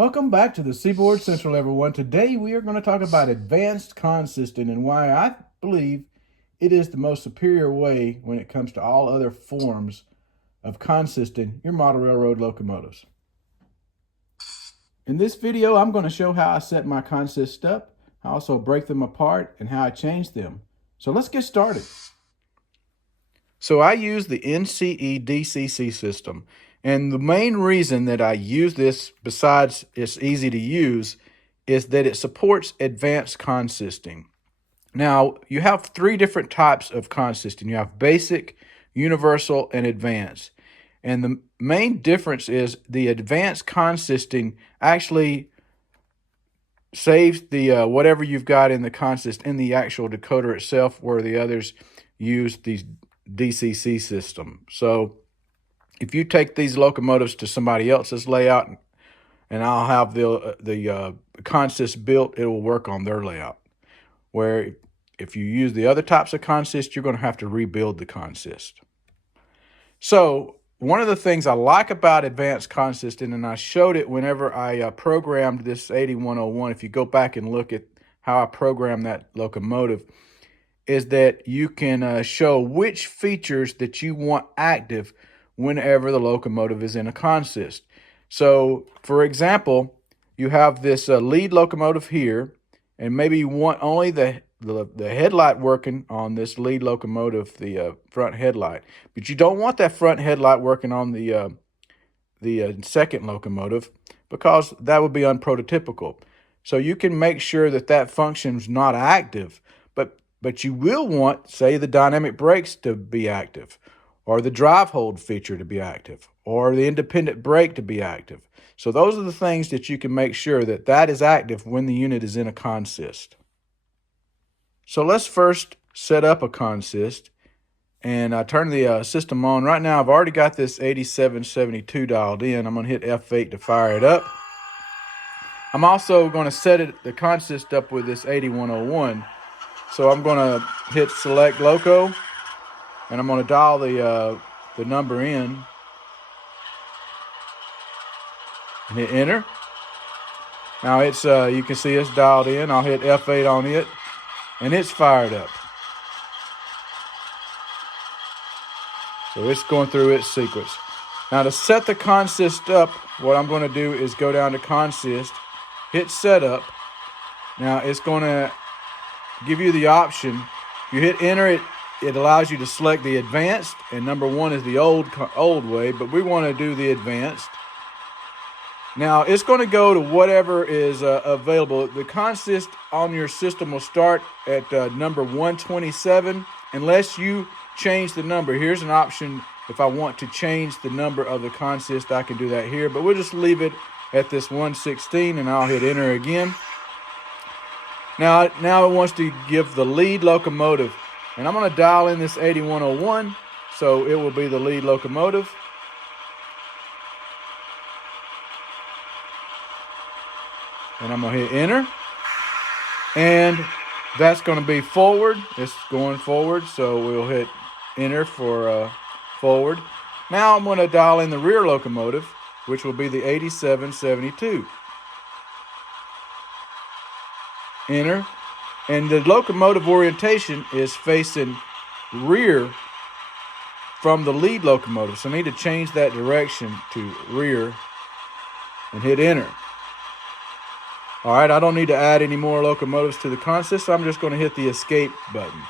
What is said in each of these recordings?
Welcome back to the Seaboard Central, everyone. Today we are going to talk about advanced consisting and why I believe it is the most superior way when it comes to all other forms of consisting your model railroad locomotives. In this video, I'm going to show how I set my consists up, I also break them apart, and how I change them. So let's get started. So I use the NCE DCC system. And the main reason that I use this, besides it's easy to use, is that it supports advanced consisting. Now, you have three different types of consisting. You have basic, universal, and advanced. And the main difference is the advanced consisting actually saves the whatever you've got in the consist in the actual decoder itself, where the others use the DCC system. So if you take these locomotives to somebody else's layout, and I'll have the consist built, it will work on their layout. Where if you use the other types of consist, you're going to have to rebuild the consist. So one of the things I like about advanced consisting, and I showed it whenever I programmed this 8101, if you go back and look at how I programmed that locomotive, is that you can show which features that you want active whenever the locomotive is in a consist. So, for example, you have this lead locomotive here, and maybe you want only the headlight working on this lead locomotive, the front headlight, but you don't want that front headlight working on the second locomotive, because that would be unprototypical. So you can make sure that that function's not active, but you will want, say, the dynamic brakes to be active, or the drive hold feature to be active, or the independent brake to be active. So those are the things that you can make sure that that is active when the unit is in a consist. So let's first set up a consist, and I turn the system on. Right now I've already got this 8772 dialed in. I'm going to hit F8 to fire it up. I'm also going to set the consist up with this 8101. So I'm going to hit select loco, and I'm going to dial the number in and hit enter. Now it's you can see it's dialed in. I'll hit F8 on it, and it's fired up. So it's going through its sequence. Now to set the consist up, what I'm going to do is go down to consist, hit setup. Now it's going to give you the option. You hit enter, it allows you to select the advanced, and number one is the old way, but we want to do the advanced. Now it's going to go to whatever is available. The consist on your system will start at number 127 unless you change the number. Here's an option. If I want to change the number of the consist, I can do that here, but we'll just leave it at this 116, and I'll hit enter again. Now it wants to give the lead locomotive, and I'm going to dial in this 8101, so it will be the lead locomotive. And I'm going to hit enter, and that's going to be forward. It's going forward, so we'll hit enter for forward. Now I'm going to dial in the rear locomotive, which will be the 8772. Enter, and the locomotive orientation is facing rear from the lead locomotive, so I need to change that direction to rear and hit enter. All right, I don't need to add any more locomotives to the consist, so I'm just going to hit the escape button.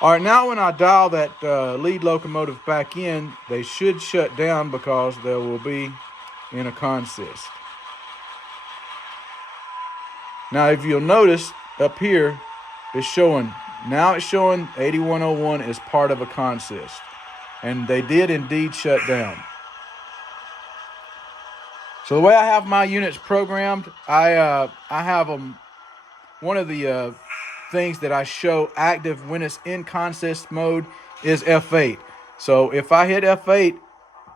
All right, now when I dial that lead locomotive back in, they should shut down because they will be in a consist. Now, if you'll notice up here, it's showing 8101 is part of a consist, and they did indeed shut down. So the way I have my units programmed, I have them. One of the things that I show active when it's in consist mode is F8. So if I hit F8,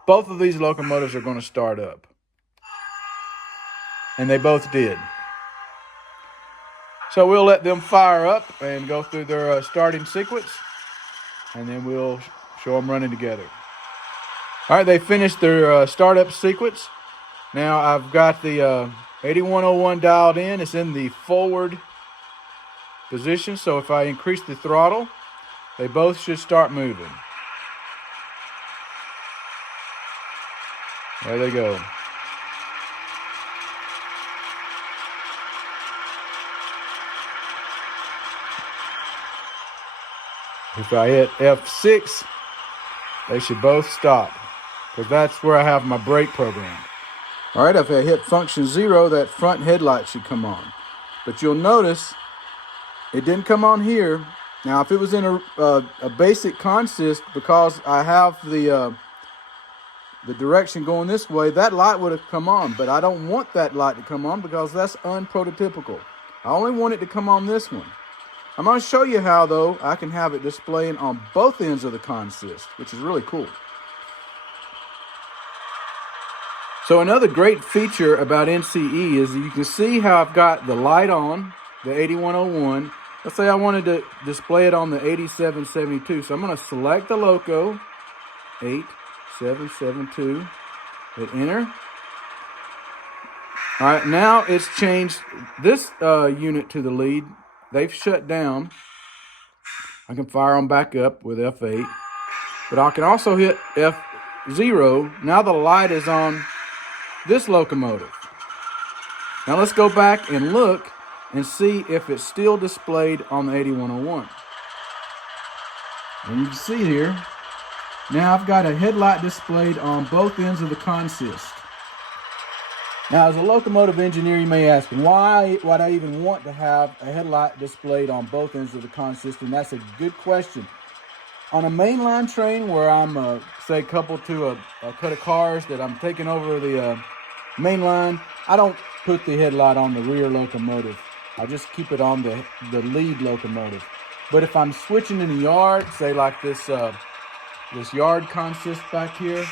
both of these locomotives are going to start up, and they both did. So we'll let them fire up and go through their starting sequence, and then we'll show them running together. All right, they finished their startup sequence. Now I've got the 8101 dialed in. It's in the forward position, so if I increase the throttle, they both should start moving. There they go. If I hit F6, they should both stop, because that's where I have my brake program. All right, if I hit function 0, that front headlight should come on. But you'll notice it didn't come on here. Now, if it was in a basic consist, because I have the direction going this way, that light would have come on. But I don't want that light to come on because that's unprototypical. I only want it to come on this one. I'm going to show you how, though, I can have it displaying on both ends of the consist, which is really cool. So another great feature about NCE is you can see how I've got the light on, the 8101. Let's say I wanted to display it on the 8772. So I'm going to select the loco, 8772, hit enter. All right, now it's changed this unit to the lead. They've shut down. I can fire them back up with F8, but I can also hit F0. Now the light is on this locomotive. Now let's go back and look and see if it's still displayed on the 8101. And you can see here, now I've got a headlight displayed on both ends of the consist. Now, as a locomotive engineer, you may ask, why would I even want to have a headlight displayed on both ends of the consist? And that's a good question. On a mainline train where I'm, say, coupled to a cut of cars that I'm taking over the mainline, I don't put the headlight on the rear locomotive. I just keep it on the lead locomotive. But if I'm switching in the yard, say like this yard consist back here,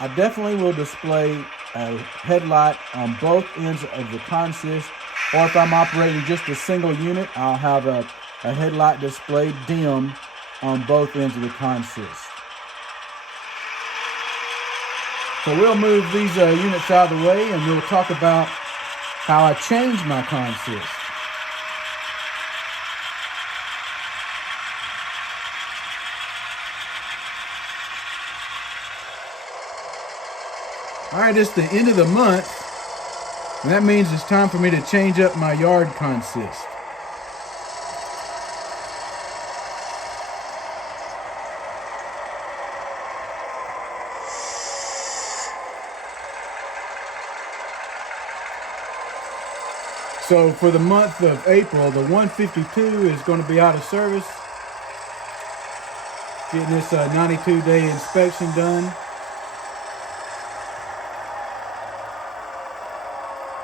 I definitely will display a headlight on both ends of the consist. Or if I'm operating just a single unit, I'll have a headlight displayed dim on both ends of the consist. So we'll move these units out of the way and we'll talk about how I change my consist. All right, it's the end of the month, and that means it's time for me to change up my yard consist. So for the month of April, the 152 is going to be out of service. Getting this 92-day inspection done.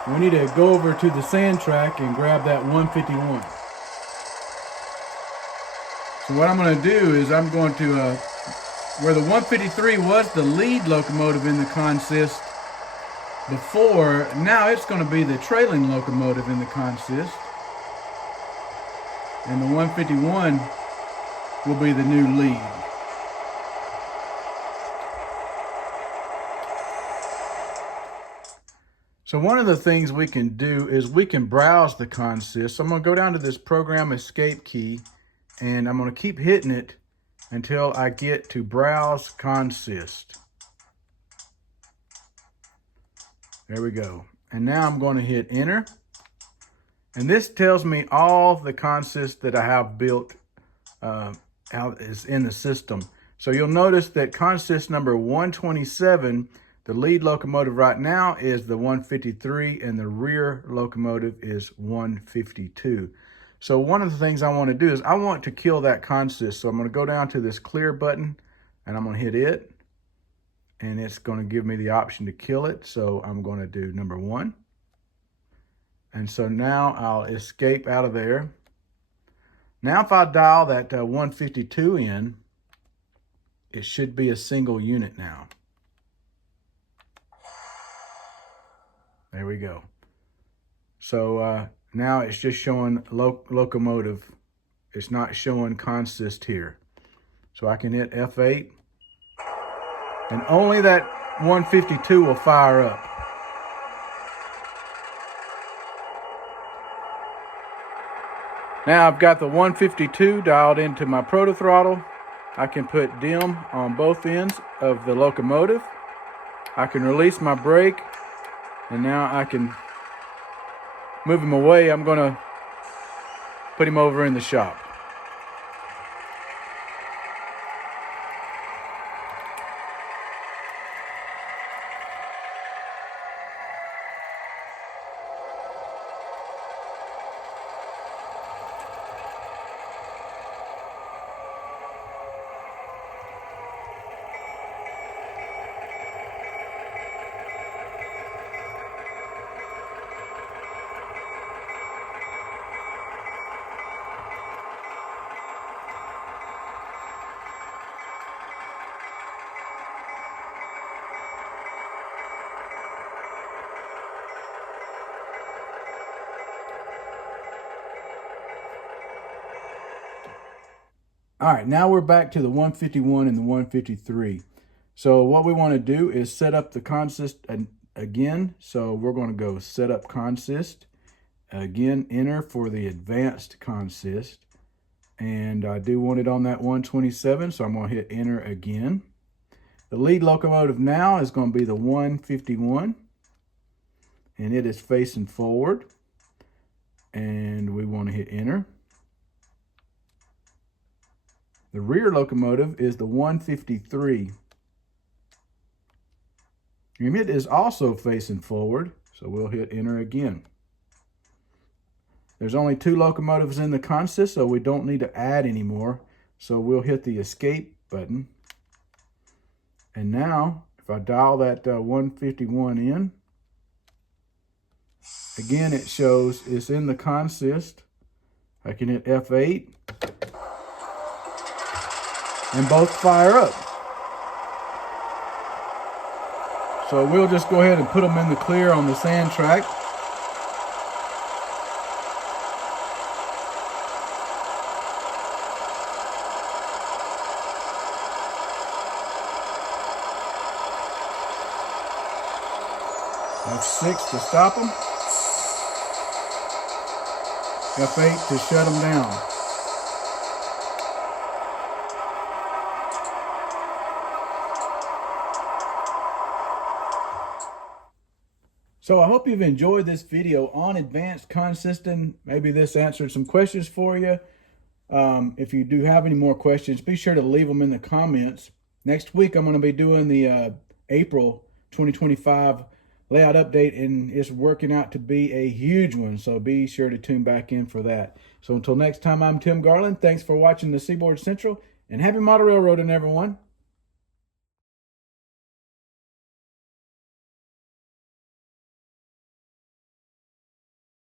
We need to go over to the sand track and grab that 151. So what I'm going to do is I'm going to, where the 153 was the lead locomotive in the consist before, now it's going to be the trailing locomotive in the consist. And the 151 will be the new lead. So one of the things we can do is we can browse the consist. So I'm going to go down to this program escape key and I'm going to keep hitting it until I get to browse consist. There we go. And now I'm going to hit enter. And this tells me all the consist that I have built out is in the system. So you'll notice that consist number 127, the lead locomotive right now is the 153 and the rear locomotive is 152. So one of the things I want to do is I want to kill that consist. So I'm going to go down to this clear button and I'm going to hit it. And it's going to give me the option to kill it. So I'm going to do number 1. And so now I'll escape out of there. Now if I dial that 152 in, it should be a single unit now. There we go. So now it's just showing locomotive. It's not showing consist here. So I can hit F8. And only that 152 will fire up. Now I've got the 152 dialed into my proto throttle. I can put dim on both ends of the locomotive. I can release my brake, and now I can move him away. I'm going to put him over in the shop. All right, now we're back to the 151 and the 153. So what we want to do is set up the consist again. So we're going to go set up consist. Again, enter for the advanced consist. And I do want it on that 127, so I'm going to hit enter again. The lead locomotive now is going to be the 151. And it is facing forward. And we want to hit enter. The rear locomotive is the 153. And it is also facing forward, so we'll hit enter again. There's only 2 locomotives in the consist, so we don't need to add any more. So we'll hit the escape button. And now, if I dial that 151 in, again it shows it's in the consist. I can hit F8. And both fire up. So we'll just go ahead and put them in the clear on the sand track. F6 to stop them. F8 to shut them down. So I hope you've enjoyed this video on advanced consisting. Maybe this answered some questions for you. If you do have any more questions, be sure to leave them in the comments. Next week, I'm going to be doing the April 2025 layout update, and it's working out to be a huge one. So be sure to tune back in for that. So until next time, I'm Tim Garland. Thanks for watching the Seaboard Central, and happy model railroading, everyone.